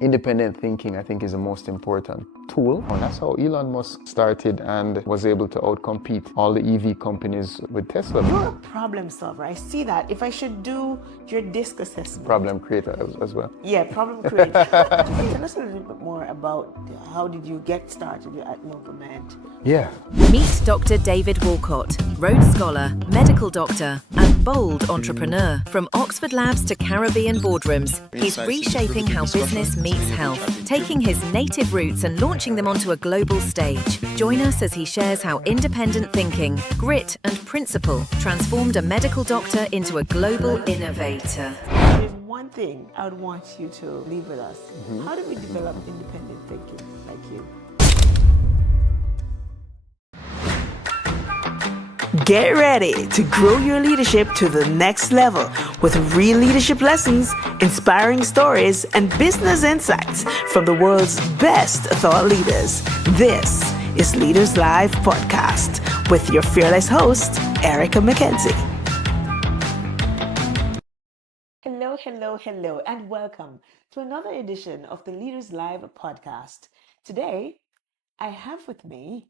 Independent thinking, I think, is the most important tool. And that's how Elon Musk started and was able to outcompete all the EV companies with Tesla. You're a problem solver. I see that. If I should do your DISC assessment. Problem creator as well. Yeah, problem creator. Tell us a little bit more about how did you get started at Novomed? Yeah. Meet Dr. David Walcott, Rhodes Scholar, medical doctor, and bold entrepreneur. From Oxford labs to Caribbean boardrooms, he's reshaping how business meets health, taking his native roots and launching them onto a global stage. Join us as he shares how independent thinking, grit, and principle transformed a medical doctor into a global innovator. There's one thing I would want you to leave with us. How did we develop independent thinking like you? Get ready to grow your leadership to the next level with real leadership lessons, inspiring stories, and business insights from the world's best thought leaders. This is Leaders Live Podcast with your fearless host, Erica McKenzie. Hello, and welcome to another edition of the Leaders Live Podcast. Today, I have with me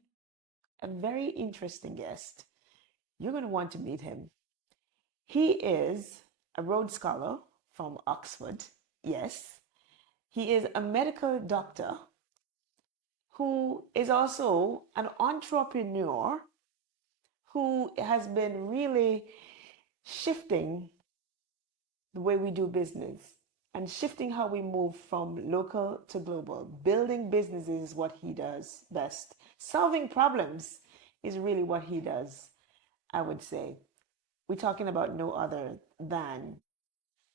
a very interesting guest. You're going to want to meet him. He is a Rhodes Scholar from Oxford. Yes. He is a medical doctor who is also an entrepreneur who has been really shifting the way we do business and shifting how we move from local to global. Building businesses is what he does best. Solving problems is really what he does, I would say. We're talking about no other than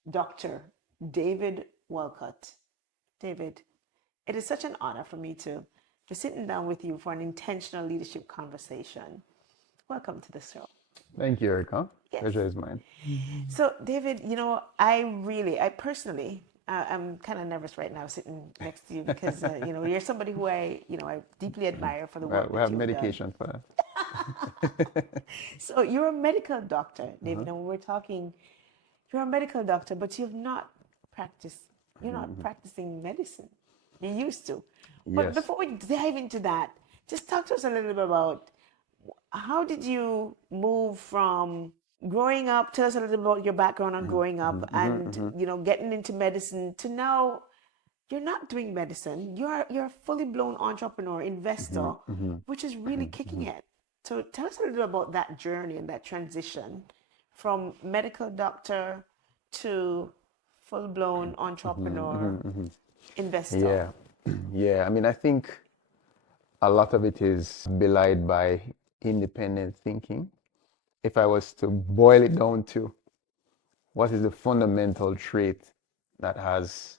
Dr. David Walcott. David, it is such an honor for me to be sitting down with you for an intentional leadership conversation. Welcome to the show. Thank you, Erica. Yes. Pleasure is mine. So, David, I personally, I'm kind of nervous right now sitting next to you because, you're somebody who I deeply admire for the work We that have you've medication for that. done. So you're a medical doctor, David, and we're talking, you're a medical doctor, but you're not practicing medicine. You used to. But Yes. before we dive into that, just talk to us a little bit about how did you move from growing up, tell us a little bit about your background on growing up and getting into medicine to now you're not doing medicine. You're a fully blown entrepreneur, investor, which is really kicking it. So tell us a little bit about that journey and that transition from medical doctor to full blown entrepreneur, investor. Yeah. I mean, I think a lot of it is belied by independent thinking. If I was to boil it down to what is the fundamental trait that has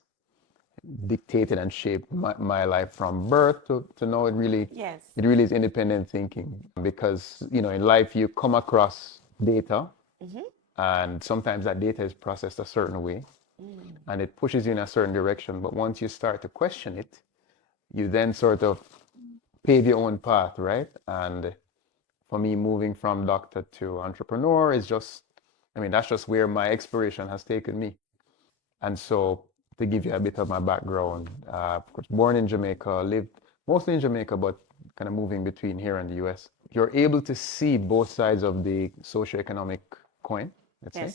dictated and shaped my life from birth to now, it really is independent thinking. Because in life you come across data, and sometimes that data is processed a certain way, and it pushes you in a certain direction. But once you start to question it, you then sort of pave your own path, right? And for me, moving from doctor to entrepreneur is that's just where my exploration has taken me. And so, to give you a bit of my background, of course, born in Jamaica, lived mostly in Jamaica, but kind of moving between here and the US. You're able to see both sides of the socioeconomic coin, let's say.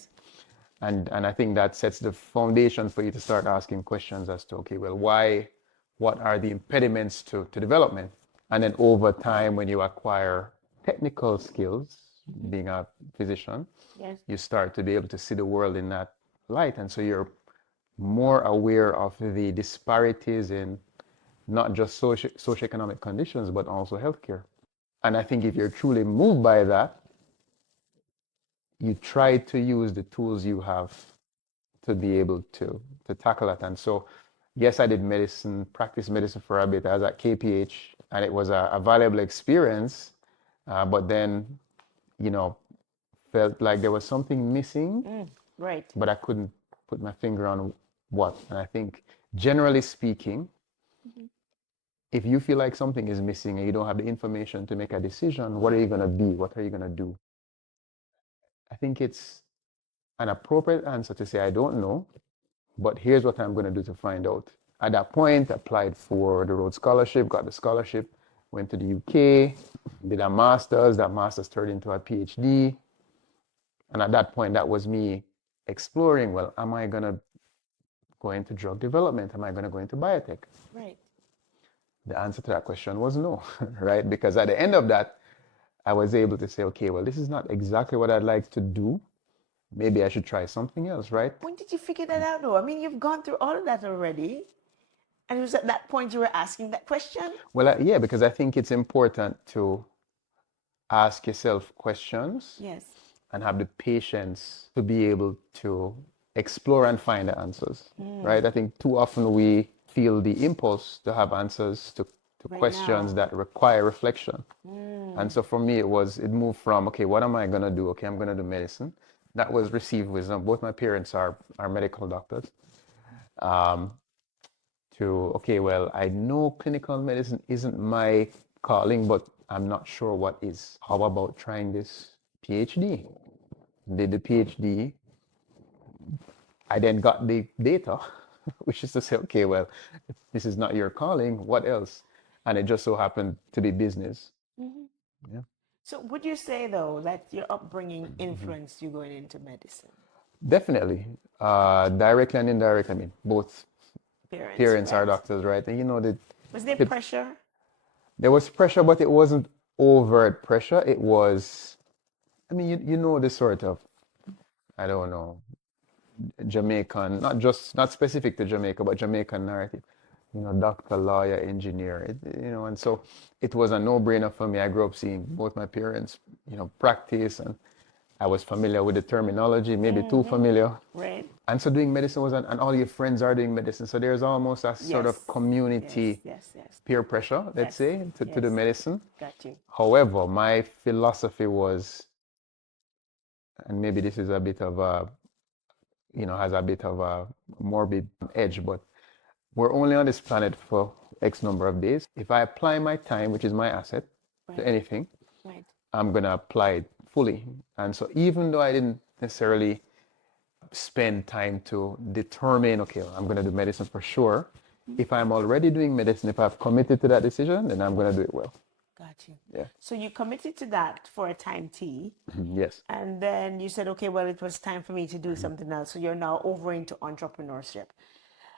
And I think that sets the foundation for you to start asking questions as to, okay, well, what are the impediments to development? And then over time, when you acquire technical skills, being a physician, you start to be able to see the world in that light. And so you're more aware of the disparities in not just socioeconomic conditions, but also healthcare. And I think if you're truly moved by that, you try to use the tools you have to be able to tackle it. And so, yes, I did practice medicine for a bit. I was at KPH, and it was a valuable experience. But then, felt like there was something missing. Right. But I couldn't put my finger on what. And I think, generally speaking, if you feel like something is missing and you don't have the information to make a decision, what are you going to be? What are you going to do? I think it's an appropriate answer to say, I don't know, but here's what I'm going to do to find out. At that point, applied for the Rhodes Scholarship, got the scholarship, went to the UK, did a master's. That master's turned into a PhD. And at that point, that was me exploring, well, am I going to go into drug development? Am I going to go into biotech? Right. The answer to that question was no, right? Because at the end of that, I was able to say, okay, well, this is not exactly what I'd like to do. Maybe I should try something else, right? When did you figure that out, though? I mean, you've gone through all of that already. And it was at that point you were asking that question? Well, yeah, because I think it's important to ask yourself questions Yes. and have the patience to be able to explore and find the answers, right? I think too often we feel the impulse to have answers to Right questions now. that require reflection. And so for me, it moved from, okay, what am I going to do? Okay, I'm going to do medicine. That was received wisdom. Both my parents are medical doctors. To, okay, well, I know clinical medicine isn't my calling, but I'm not sure what is. How about trying this PhD? Did the PhD. I then got the data, which is to say, okay, well, if this is not your calling, what else? And it just so happened to be business. Yeah. So would you say, though, that your upbringing influenced you going into medicine? Definitely. Directly and indirectly. I mean, both parents are right? doctors, right? And you know that Was there pressure? there was pressure, but it wasn't overt pressure. It was, I mean, you know, the sort of, I don't know, Jamaican, not specific to Jamaica, but Jamaican narrative. You know, doctor, lawyer, engineer. And so it was a no-brainer for me. I grew up seeing both my parents, practice, and I was familiar with the terminology, maybe too familiar. Right. And so doing medicine and all your friends are doing medicine. So there's almost a sort of Yes. community Yes. peer pressure, let's say, to do medicine. Got you. However, my philosophy was, and maybe this is a bit of a, has a bit of a morbid edge, but we're only on this planet for X number of days. If I apply my time, which is my asset, to anything, Right. I'm going to apply it fully. And so even though I didn't necessarily spend time to determine, okay, well, I'm going to do medicine for sure, if I'm already doing medicine, if I've committed to that decision, then I'm going to do it well. Got you. Yeah. So you committed to that for a time T, Yes. and then you said, okay, well, it was time for me to do something else. So you're now over into entrepreneurship.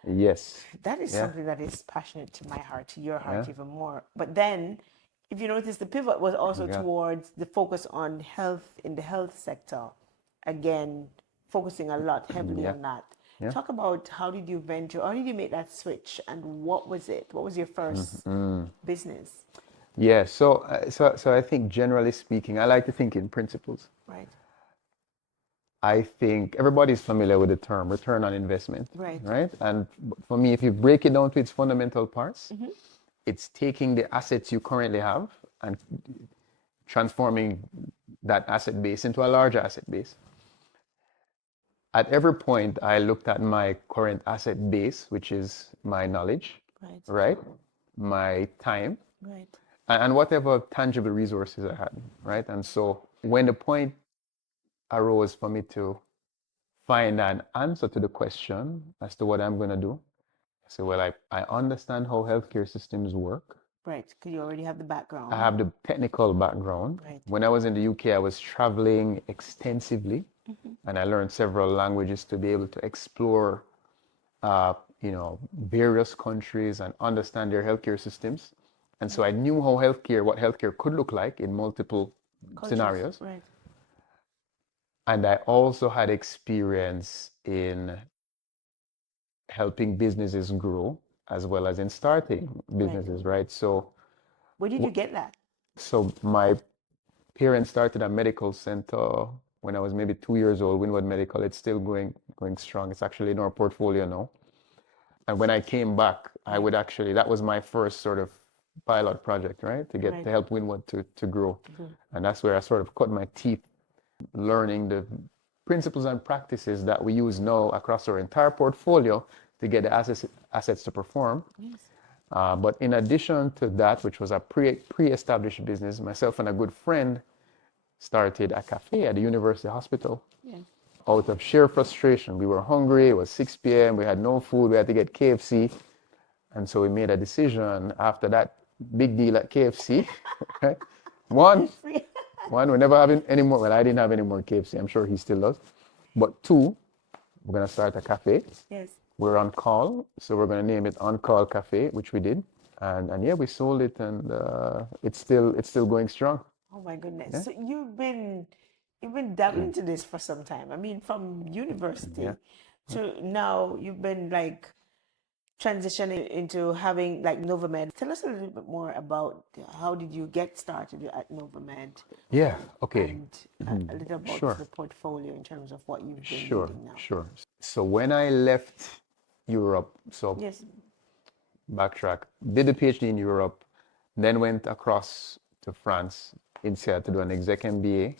Yes. That is Yeah. something that is passionate to my heart, to your heart even more. But then, if you notice, the pivot was also towards the focus on health in the health sector. Again, focusing a lot heavily on that. Yeah. Talk about how did you make that switch, and what was it? What was your first business? Yeah. So I think generally speaking, I like to think in principles. Right. I think everybody's familiar with the term return on investment. Right. Right. And for me, if you break it down to its fundamental parts, it's taking the assets you currently have and transforming that asset base into a larger asset base. At every point, I looked at my current asset base, which is my knowledge, right? My time, Right. and whatever tangible resources I had, right? And so when the point arose for me to find an answer to the question as to what I'm going to do, I said, well, I understand how healthcare systems work. Right. Because you already have the background. I have the technical background. Right. When I was in the UK, I was traveling extensively, and I learned several languages to be able to explore, various countries and understand their healthcare systems. And so I knew what healthcare could look like in multiple scenarios. Right. And I also had experience in helping businesses grow as well as in starting businesses, right? So where did you get that? So my parents started a medical center when I was maybe 2 years old, Winwood Medical. It's still going strong. It's actually in our portfolio now. And when I came back, that was my first sort of pilot project, right? To help Winwood to grow. And that's where I sort of cut my teeth learning the principles and practices that we use now across our entire portfolio to get the assets to perform. Yes. But in addition to that, which was a pre-established business, myself and a good friend started a cafe at the University Hospital. Yes. Out of sheer frustration. We were hungry, it was 6 p.m., we had no food, we had to get KFC. And so we made a decision after that big deal at KFC. Right? One, we're never having any more. Well, I didn't have any more KFC. I'm sure he still does. But two, we're going to start a cafe. Yes. We're on call, so we're going to name it On Call Cafe, which we did. And yeah, we sold it, and it's still going strong. Oh my goodness. Yeah. So you've been dabbling into this for some time. I mean, from university Yeah. to now you've been like transitioning into having like Novamed. Tell us a little bit more about how did you get started at Novamed Yeah. Okay. and a little about Sure. the portfolio in terms of what you've been Sure. leading now. Sure. So when I left Europe, so Yes. backtrack, did the PhD in Europe, then went across to France, INSEAD, to do an exec MBA,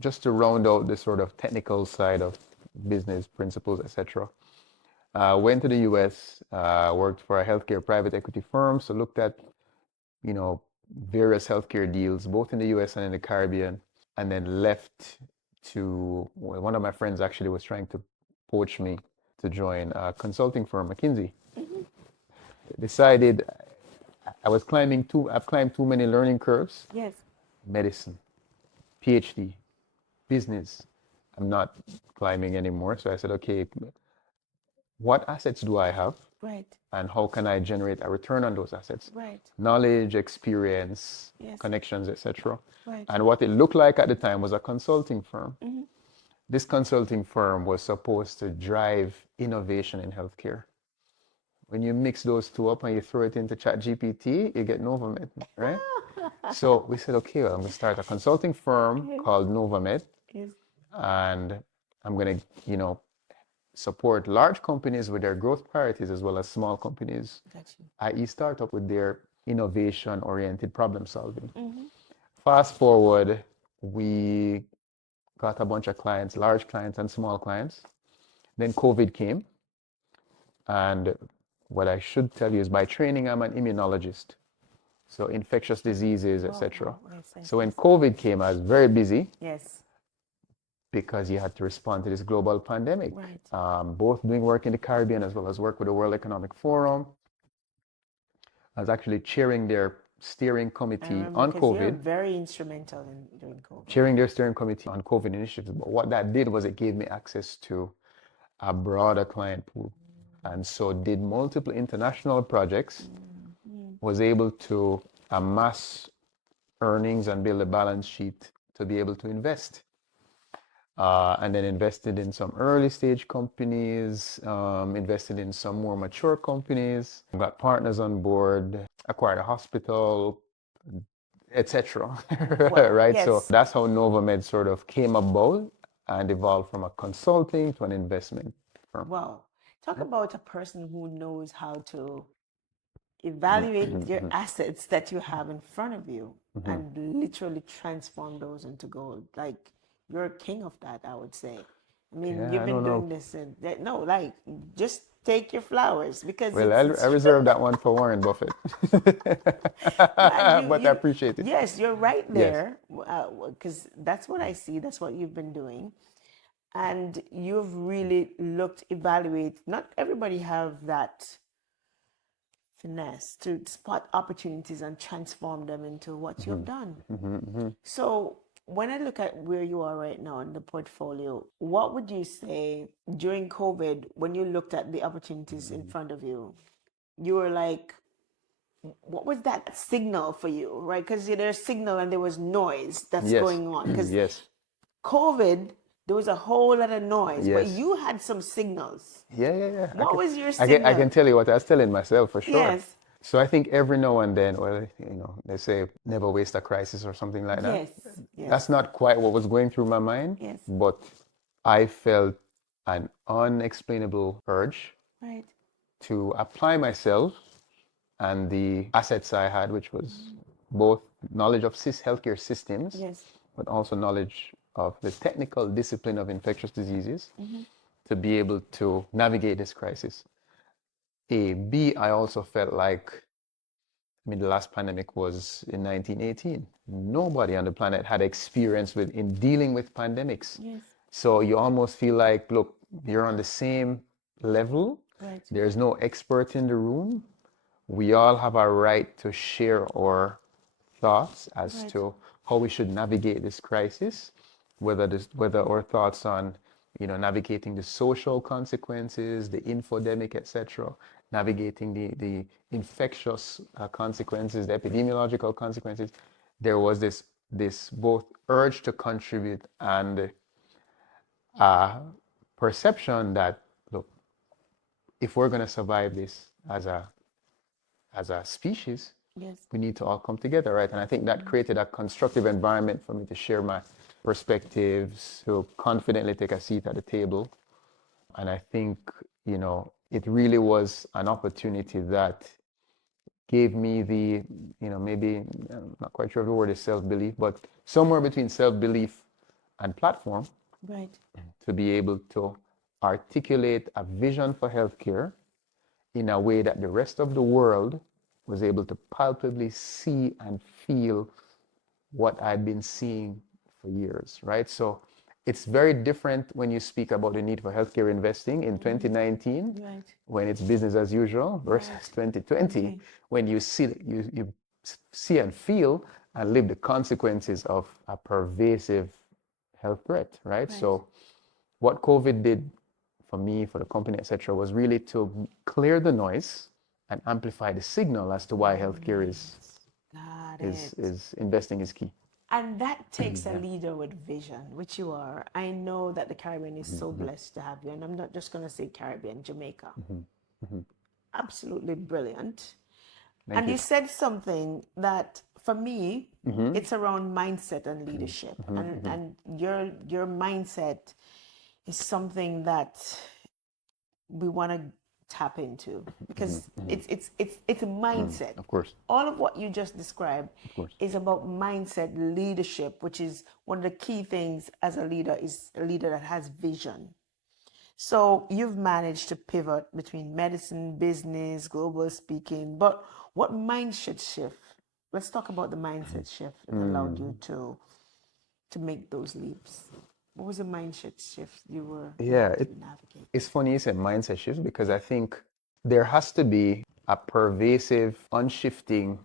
just to round out the sort of technical side of business principles, etc. Went to the US, worked for a healthcare private equity firm, so looked at, various healthcare deals, both in the US and in the Caribbean, and then left well, one of my friends actually was trying to poach me to join a consulting firm, McKinsey. Decided I've climbed too many learning curves. Yes. Medicine, PhD, business. I'm not climbing anymore. So I said, okay, what assets do I have? Right. And how can I generate a return on those assets? Right. Knowledge, experience, Yes. connections, etc. Right. And what it looked like at the time was a consulting firm. This consulting firm was supposed to drive innovation in healthcare. When you mix those two up and you throw it into ChatGPT, you get Novamed, right? So we said, okay, well, I'm going to start a consulting firm called Novamed, Yes. and I'm going to, support large companies with their growth priorities as well as small companies, Got you. i.e. startup with their innovation-oriented problem solving. Fast forward, we got a bunch of clients, large clients and small clients. Then COVID came, and what I should tell you is by training, I'm an immunologist. So infectious diseases, etc. wow. Yes, So when COVID came, I was very busy Yes. because you had to respond to this global pandemic. Right. Both doing work in the Caribbean as well as work with the World Economic Forum. I was actually chairing their steering I committee remember on because you're COVID, very instrumental in during COVID. chairing their steering committee on COVID initiatives. But what that did was it gave me access to a broader client pool. And so did multiple international projects, was able to amass earnings and build a balance sheet to be able to invest. And then invested in some early stage companies, invested in some more mature companies, got partners on board, acquired a hospital, etc. Right? yes. So that's how Novamed sort of came about and evolved from a consulting to an investment firm. Wow. Talk about a person who knows how to evaluate your assets that you have in front of you and literally transform those into gold. Like you're a king of that, I would say. I mean, Yeah, you've I been don't doing know. this and that. No, like just take your flowers because Well, I reserve that one for Warren Buffett. man, But I appreciate it. Yes, you're right Yes. there because that's what I see. That's what you've been doing. And you've really looked, evaluate. Not everybody have that finesse to spot opportunities and transform them into what you've done. So when I look at where you are right now in the portfolio, what would you say during COVID when you looked at the opportunities in front of you? You were like, what was that signal for you, right? Because there's signal and there was noise that's Yes. going on. Because Yes. COVID, there was a whole lot of noise, but Yes. you had some signals. Yeah. What was your I signal? can tell you what I was telling myself for sure. Yes. So I think every now and then, well, they say never waste a crisis or something like that. Yes. Yes. That's not quite what was going through my mind. Yes. But I felt an unexplainable urge Right. to apply myself and the assets I had, which was both knowledge of healthcare systems, Yes. but also knowledge of the technical discipline of infectious diseases to be able to navigate this crisis. B, I also felt like, the last pandemic was in 1918. Nobody on the planet had experience in dealing with pandemics. Yes. So you almost feel like, look, you're on the same level. Right. There's no expert in the room. we all have a right to share our thoughts as Right. to how we should navigate this crisis, whether our thoughts on navigating the social consequences, the infodemic, etc., navigating the infectious consequences, the epidemiological consequences. There was this both urge to contribute and perception that, look, if we're going to survive this as a species, Yes. we need to all come together, right? And I think that created a constructive environment for me to share my perspectives, to confidently take a seat at the table. And I think, it really was an opportunity that gave me the, maybe, I'm not quite sure if the word is self-belief, but somewhere between self-belief and platform Right. to be able to articulate a vision for healthcare in a way that the rest of the world was able to palpably see and feel what I'd been seeing for years, right? So it's very different when you speak about the need for healthcare investing in 2019, Right. when it's business as usual, versus 2020, when you see and feel and live the consequences of a pervasive health threat, right? So what COVID did for me, for the company, etc., was really to clear the noise and amplify the signal as to why healthcare Got is it. is investing is key. And that takes a leader with vision, which you are. I know that the Caribbean is so blessed to have you. And I'm not just going to say Caribbean, Jamaica. Absolutely brilliant. Thank And you. you said something that for me, it's around mindset and leadership. And your mindset is something that we want to tap into because it's a mindset. Of course. All of what you just described course. is about mindset leadership, which is one of the key things as a leader is a leader that has vision. So you've managed to pivot between medicine, business, global speaking, but what mindset shift? Let's talk about the mindset shift that allowed you to make those leaps. What was the mindset shift you Yeah, had to navigate? it's funny you said mindset shift because I think there has to be a pervasive, unshifting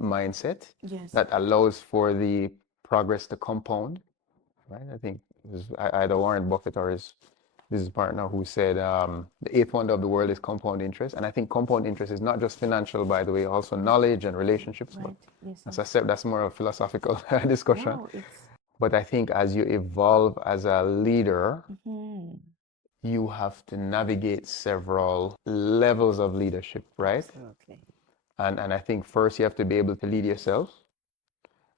mindset Yes. that allows for the progress to compound, right? I think it was either Warren Buffett or his business partner who said the eighth wonder of the world is compound interest. And I think compound interest is not just financial, by the way, also knowledge and relationships. But Right. Yes. as I said, that's more of a philosophical discussion. No, it's But I think as you evolve as a leader, you have to navigate several levels of leadership, right? absolutely. And I think first you have to be able to lead yourself.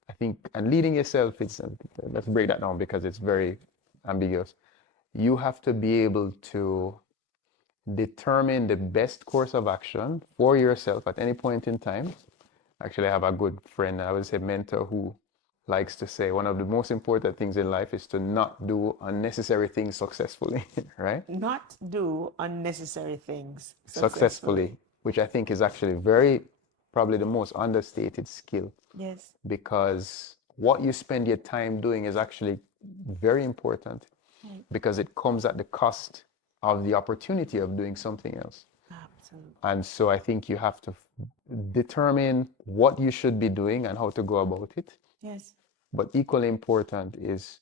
I think, and leading yourself, let's break that down because it's very ambiguous. You have to be able to determine the best course of action for yourself at any point in time. Actually, I have a good friend, I would say mentor, who likes to say one of the most important things in life is to not do unnecessary things successfully, right? Not do unnecessary things Successfully, which I think is actually probably the most understated skill, Yes. because what you spend your time doing is actually very important because it comes at the cost of the opportunity of doing something else. Absolutely. And so I think you have to determine what you should be doing and how to go about it. Yes. But equally important is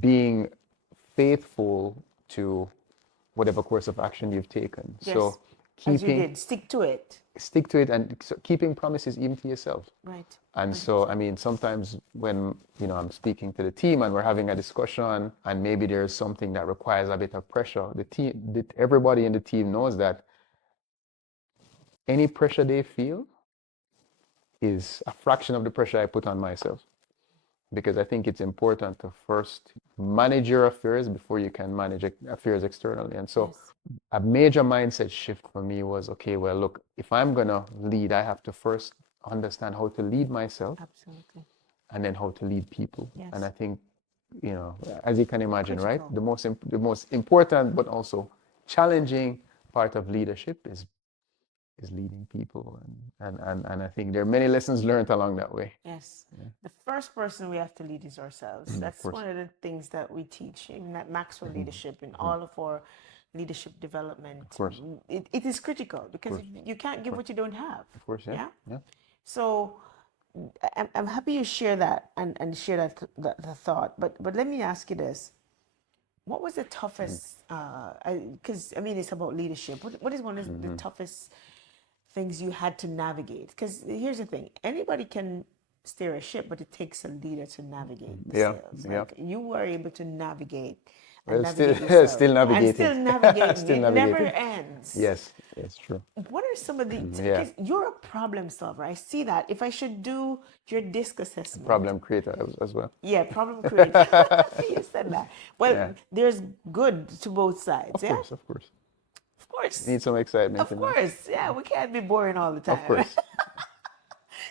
being faithful to whatever course of action you've taken. Yes. So As you did, stick to it. stick to it and keeping promises even to yourself. Right. And so, I mean, sometimes when, I'm speaking to the team and we're having a discussion and maybe there's something that requires a bit of pressure, everybody in the team knows that any pressure they feel is a fraction of the pressure I put on myself. Because I think it's important to first manage your affairs before you can manage affairs externally. And so a major mindset shift for me was, okay, well, look, if I'm going to lead, I have to first understand how to lead myself. Absolutely. And then how to lead people. Yes. And I think, as you can imagine, Critical. right, the most important but also challenging part of leadership is leading people. And I think there are many lessons learned along that way. Yes. The first person we have to lead is ourselves. That's course. one of the things that we teach in that Maxwell leadership in all of our leadership development, Of course. it is critical because you can't give what you don't have. Of course, yeah. Yeah. So I'm happy you share that and share the thought. But let me ask you this. What was the toughest, because I mean, it's about leadership. What is one of the toughest things you had to navigate? Because here's the thing, anybody can steer a ship, but it takes a leader to navigate the Yeah, sails. yeah. Like you were able to navigate and Well, navigate still, yourself. still navigating. And still navigating. Still It never navigating. ends. Yes, it's true. What are some of the, Yeah. because you're a problem solver. I see that. If I should do your DISC assessment. Problem creator as well. Yeah, problem creator. You said that. Well, Yeah. there's good to both sides. Of yeah? course, of course. Of course. Need some excitement. Of in there. course. Yeah, we can't be boring all the time. Of course.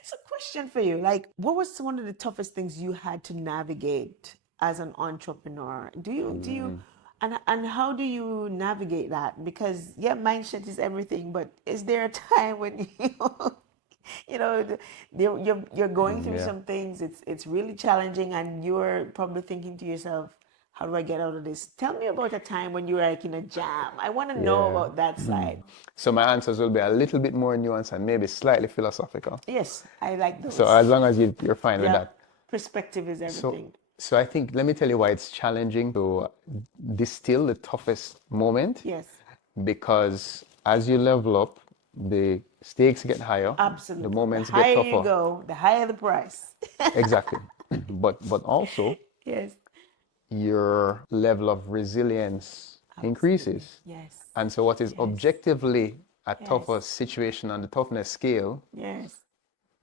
So, question for you: like, what was one of the toughest things you had to navigate as an entrepreneur? Do you, and how do you navigate that? Because yeah, mindset is everything. But is there a time when you know, you're going through Yeah. some things. It's really challenging, and you're probably thinking to yourself, "How do I get out of this?" Tell me about a time when you were like in a jam. I want to know Yeah. about that side. So my answers will be a little bit more nuanced and maybe slightly philosophical. Yes, I like those. So as long as you're fine with Yeah, that. perspective is everything. So I think, let me tell you why it's challenging to distill the toughest moment. Yes, Because as you level up, the stakes get higher. absolutely. The moments the higher get tougher. you go, the higher the price. Exactly. But also Yes, your level of resilience increases. yes, And so what is objectively a Yes. tougher situation on the toughness scale yes,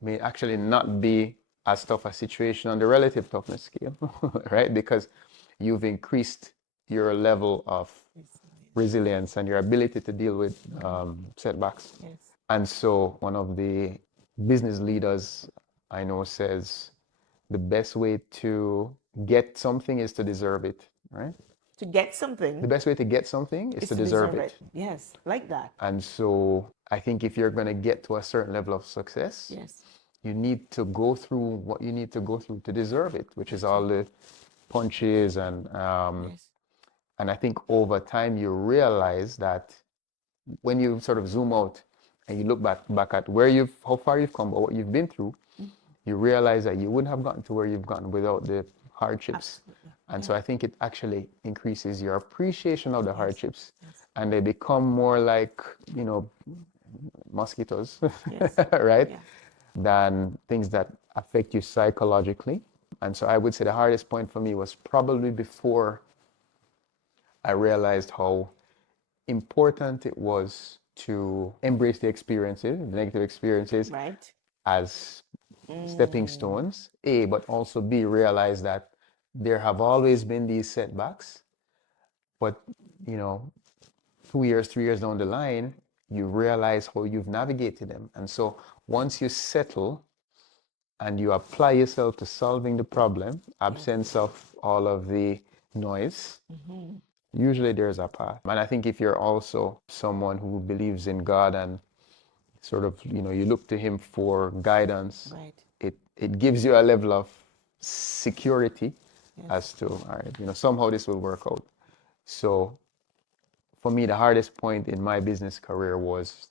may actually not be as tough a situation on the relative toughness scale, right? Because you've increased your level of resilience and your ability to deal with setbacks. yes. And so one of the business leaders I know says the best way to get something is to deserve it, right? To get something The best way to get something is to deserve it. Yes, like that. And so I think if you're going to get to a certain level of success, Yes, you need to go through what you need to go through to deserve it, which is all the punches yes, and I think over time you realize that when you sort of zoom out and you look back at how far you've come or what you've been through, you realize that you wouldn't have gotten to where you've gotten without the hardships. And so I think it actually increases your appreciation of the hardships, and they become more like, mosquitoes, Yes. right? Yeah. Than things that affect you psychologically. And so I would say the hardest point for me was probably before I realized how important it was to embrace the experiences, the negative experiences, Right. as stepping stones, A, but also B, realize that there have always been these setbacks, but 2 years, 3 years down the line, you realize how you've navigated them. And so once you settle and you apply yourself to solving the problem, absence of all of the noise, usually there's a path. And I think if you're also someone who believes in God and sort of, you look to him for guidance, Right. it gives you a level of security as to, all right, somehow this will work out. So for me, the hardest point in my business career was,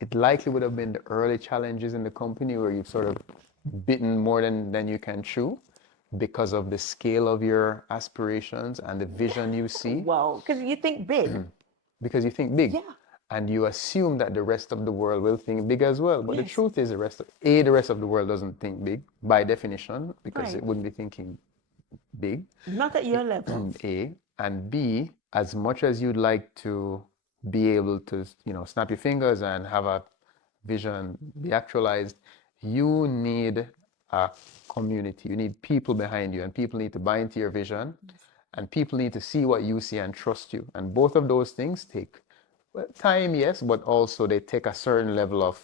it likely would have been the early challenges in the company where you've sort of bitten more than you can chew because of the scale of your aspirations and the vision you see. Wow, because you think big. Because you think big. Yeah. And you assume that the rest of the world will think big as well. But the Yes. truth is the rest of the world doesn't think big by definition, because Right. it wouldn't be thinking big. Not at your level. A. And B, as much as you'd like to be able to, snap your fingers and have a vision be actualized, you need a community. You need people behind you, and people need to buy into your vision, and people need to see what you see and trust you. And both of those things take time, yes, but also they take a certain level of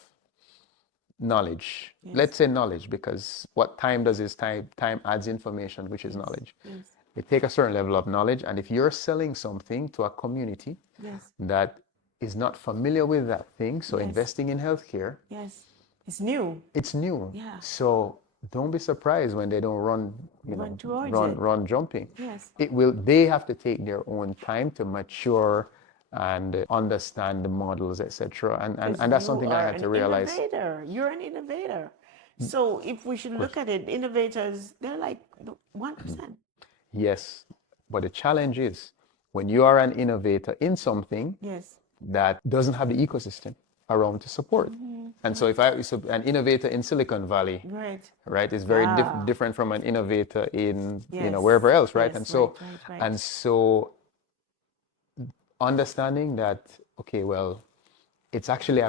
knowledge. Yes. Let's say knowledge, because what time does is time adds information, which is knowledge. Yes. They take a certain level of knowledge, and if you're selling something to a community Yes. that is not familiar with that thing, so Yes. investing in healthcare, Yes. It's new. it's new. Yeah. So don't be surprised when they don't Run towards run it. run jumping. Yes. They have to take their own time to mature and understand the models, etc. And Because that's you something I are had an to realize. innovator. You're an innovator. So if we should look at it, innovators, they're like the 1%. Yes, but the challenge is when you are an innovator in something Yes. that doesn't have the ecosystem around to support. And so if so an innovator in Silicon Valley, Right. right, is very Ah. different from an innovator in Yes. wherever else, right? Yes, And so right. and so understanding that, okay, well, it's actually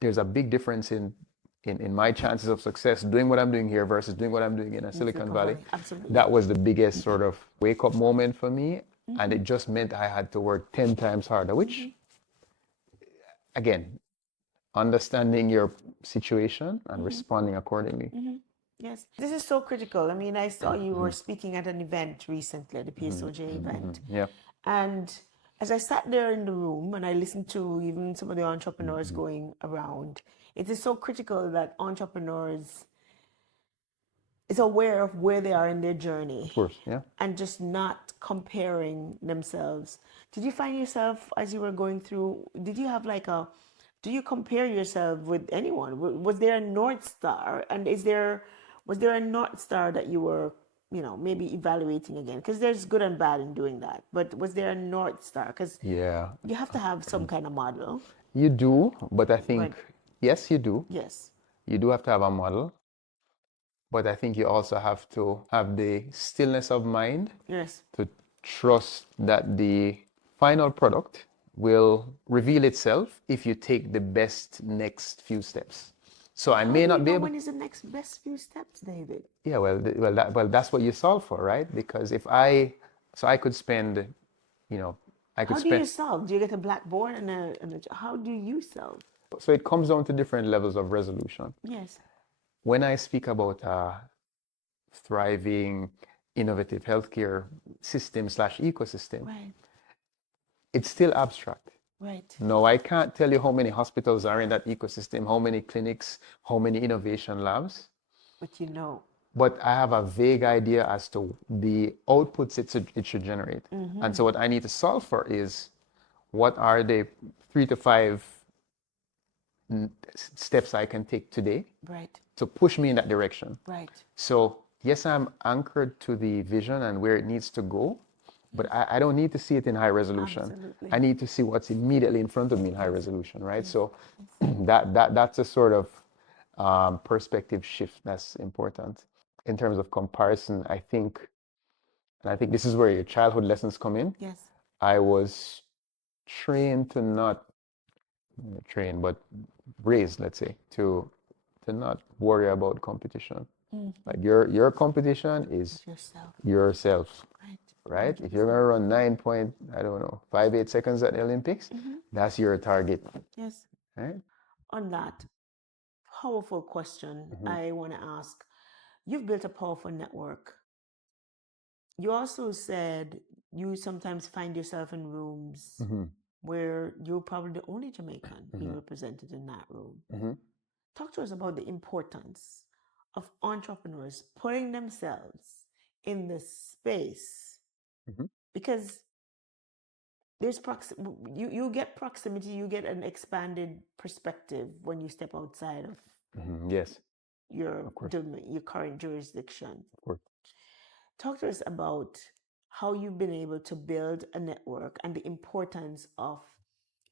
there's a big difference in my chances of success doing what I'm doing here versus doing what I'm doing in a Silicon Valley. Absolutely. That was the biggest sort of wake up moment for me. And it just meant I had to work 10 times harder, which, again, understanding your situation and responding accordingly. Yes. This is so critical. I mean, I saw you were speaking at an event recently, the PSOJ event. Yeah. And as I sat there in the room and I listened to even some of the entrepreneurs going around, it is so critical that entrepreneurs is aware of where they are in their journey. Of course, yeah. And just not comparing themselves. Did you find yourself as you were going through, did you have like do you compare yourself with anyone? Was there a North Star? And was there a North Star that you were, maybe evaluating again? Because there's good and bad in doing that. But was there a North Star? Because Yeah. you have to have some kind of model. You do, but I think, Right. yes, you do. Yes. You do have to have a model, but I think you also have to have the stillness of mind Yes. to trust that the final product will reveal itself if you take the best next few steps. So I may not be able. When is the next best few steps, David? Yeah, well, that's what you solve for, right? Because I could spend, I could How do you spend. solve? Do you get a blackboard and how do you solve? So it comes down to different levels of resolution. Yes. When I speak about a thriving, innovative healthcare system/ecosystem, Right. it's still abstract. Right. No, I can't tell you how many hospitals are in that ecosystem, how many clinics, how many innovation labs, But you know. but I have a vague idea as to the outputs it should generate. And so what I need to solve for is what are the 3 to 5 steps I can take today Right. to push me in that direction. Right. So yes, I'm anchored to the vision and where it needs to go, but I don't need to see it in high resolution. Absolutely. I need to see what's immediately in front of me in high resolution, right? So that's a sort of perspective shift that's important. In terms of comparison, I think this is where your childhood lessons come in. Yes. I was trained to not trained, but raised, let's say, to not worry about competition. Like your competition is Yourself. yourself, Right. right? If you're gonna run 9.58 seconds at the Olympics, that's your target, Yes. right? On that powerful question, I want to ask, you've built a powerful network. You also said you sometimes find yourself in rooms where you're probably the only Jamaican being represented in that room. Talk to us about the importance of entrepreneurs putting themselves in this space, because there's you get proximity, you get an expanded perspective when you step outside of Yes, your course. your current jurisdiction. of course. Talk to us about how you've been able to build a network and the importance of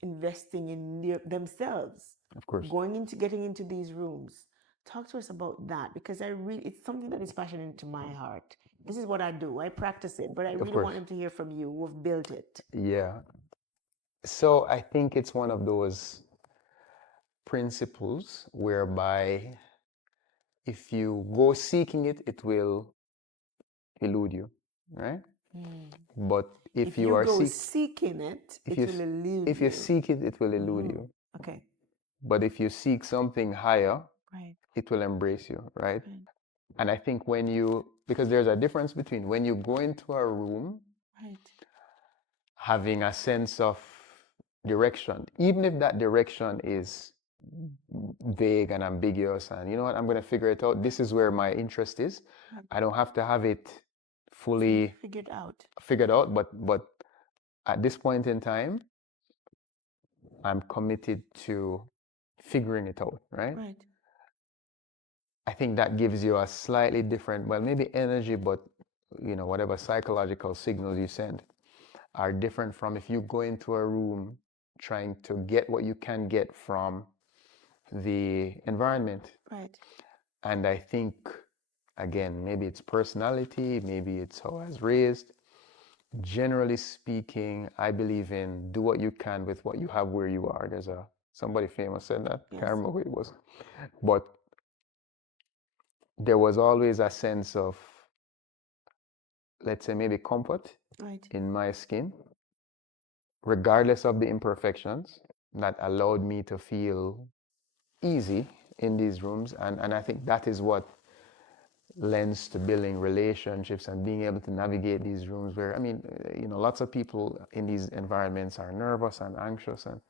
investing in themselves, Of course. getting into these rooms. Talk to us about that, because it's something that is passionate to my heart. This is what I do. I practice it, but I really course. want them to hear from you who have built it. Yeah. So I think it's one of those principles whereby if you go seeking it, it will elude you, right? But if you are go seeking it, it will elude if you. you seek it, it will elude you. Okay. But if you seek something higher, Right. it will embrace you, right? And I think because there's a difference between when you go into a room Right. having a sense of direction, even if that direction is vague and ambiguous, and you know what, I'm going to figure it out. This is where my interest is. I don't have to have it fully Figured out. but at this point in time, I'm committed to figuring it out, right? Right. I think that gives you a slightly different, well, maybe energy, but whatever psychological signals you send are different from if you go into a room trying to get what you can get from the environment. Right. And I think, again, maybe it's personality, maybe it's how I was raised. Generally speaking, I believe in do what you can with what you have where you are. There's somebody famous said that. Yes. Can't remember who it was. But there was always a sense of, let's say, maybe comfort Right. in my skin, regardless of the imperfections, that allowed me to feel easy in these rooms. And I think that is what lends to building relationships and being able to navigate these rooms where, I mean, lots of people in these environments are nervous and anxious, and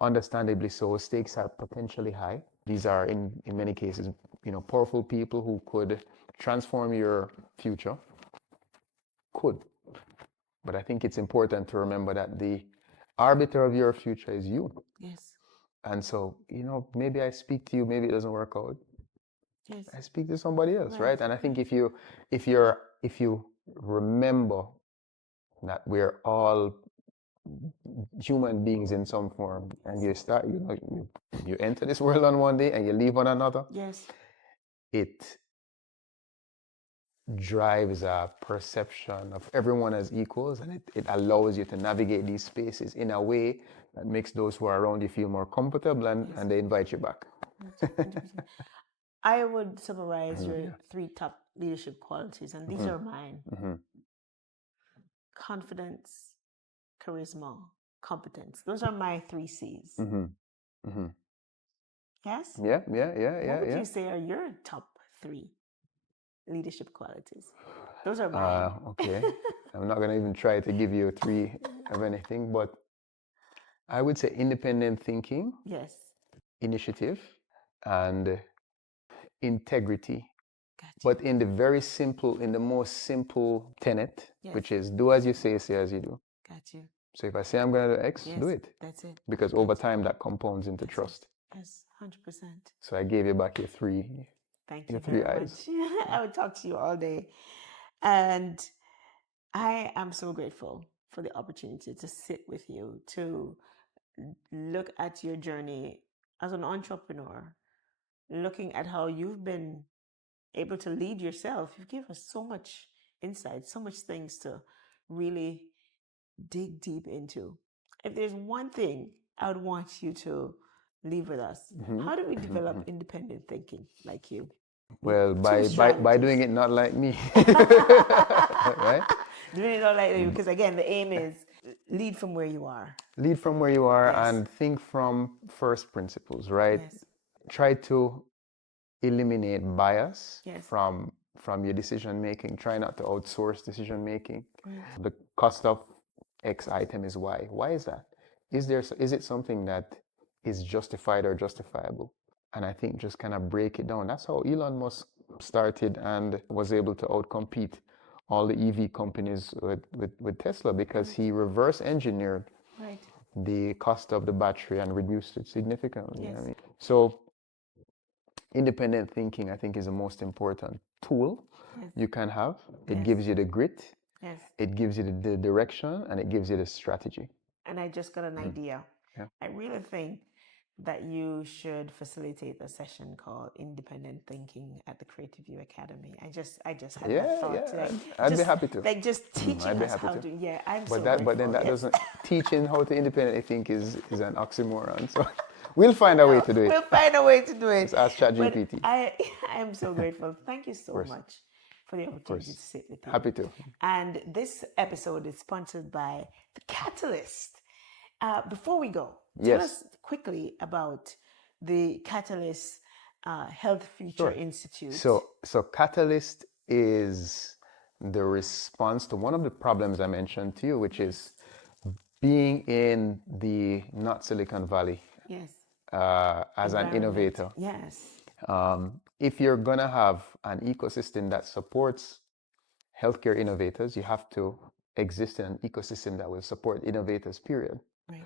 understandably so. Stakes are potentially high. These are, in many cases, powerful people who could transform your future. Could. But I think it's important to remember that the arbiter of your future is you. Yes. And so, maybe I speak to you, maybe it doesn't work out. Yes. I speak to somebody else, Right. right? And I think if you remember that we're all human beings in some form, and you start, you enter this world on one day and you leave on another, Yes. it drives a perception of everyone as equals, and it allows you to navigate these spaces in a way that makes those who are around you feel more comfortable, and they invite you back. 100%. I would summarize your 3 top leadership qualities, and these are mine. Confidence, charisma, competence. Those are my 3 C's. Yes? Yeah. What would you say are your top 3 leadership qualities? Those are mine. Okay. I'm not going to even try to give you 3 of anything, but I would say independent thinking, Yes. initiative, and integrity. Gotcha. But in the most simple tenet, which is do as you say as you do. Got you. So if I say I'm going to do X, do it. That's it. Because over time that compounds into trust. Yes, 100%. So I gave you back your 3. Thank you very very eyes. much. I would talk to you all day. And I am so grateful for the opportunity to sit with you, to look at your journey as an entrepreneur, looking at how you've been able to lead yourself. You've given us so much insight, so much things to really dig deep into. If there's one thing I would want you to leave with us, how do we develop independent thinking like you? Well, by doing it not like me. Right? Doing it not like you, because again, the aim is lead from where you are. Lead from where you are, Yes. and think from first principles, right? Yes. Try to eliminate bias Yes. from your decision making. Try not to outsource decision making. The cost of X item is Y. Why is that? Is it something that is justified or justifiable? And I think just kind of break it down. That's how Elon Musk started and was able to outcompete all the EV companies with Tesla, because he reverse engineered Right. the cost of the battery and reduced it significantly. Yes. I mean, so independent thinking, I think, is the most important tool you can have. It gives you the grit, it gives you the direction, and it gives you the strategy. And I just got an idea. Yeah. I really think that you should facilitate a session called Independent Thinking at the Creative You Academy. I just had that thought today. I'd be happy to. Like just teaching I'd be us happy how to. to. Yeah, I'm But so that, but then grateful. that Yes. doesn't teaching how to independently think is an oxymoron. So we'll find a way to do it. We'll find a way to do it. Let's ask ChatGPT. But I am so grateful. Thank you so much for the opportunity to sit with you. Happy to. And this episode is sponsored by The Catalyst. Before we go, tell us quickly about the Catalyst Health Future Institute. So Catalyst is the response to one of the problems I mentioned to you, which is being in the not Silicon Valley Yes. as an innovator. Yes. If you're going to have an ecosystem that supports healthcare innovators, you have to exist in an ecosystem that will support innovators, period. Right.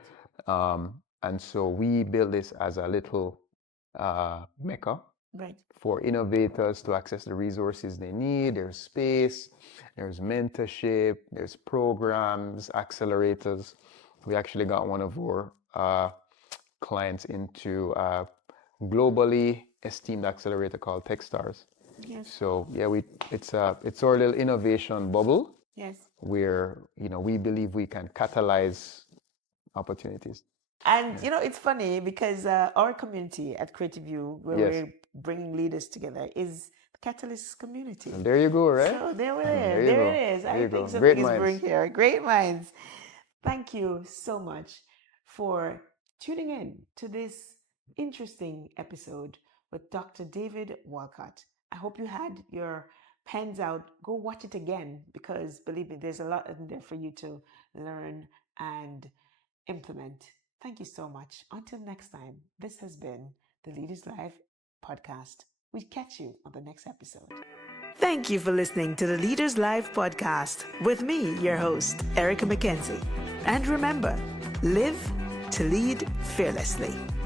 And so we build this as a little mecca Right. for innovators to access the resources they need. There's space, there's mentorship, there's programs, accelerators. We actually got one of our clients into a globally esteemed accelerator called Techstars. Yes. So yeah, it's our little innovation bubble Yes. where we believe we can catalyze opportunities. And it's funny because our community at Creative View, where Yes. we're bringing leaders together, is the Catalyst community. And there you go, right? So there it There is. you There go. it is. There I you think go. something Great is minds. brewing here. Great minds. Thank you so much for tuning in to this interesting episode with Dr. David Walcott. I hope you had your pens out. Go watch it again because believe me, there's a lot in there for you to learn and implement. Thank you so much. Until next time, this has been the Leaders Live podcast. We catch you on the next episode. Thank you for listening to the Leaders Live podcast with me, your host, Erica McKenzie. And remember, live to lead fearlessly.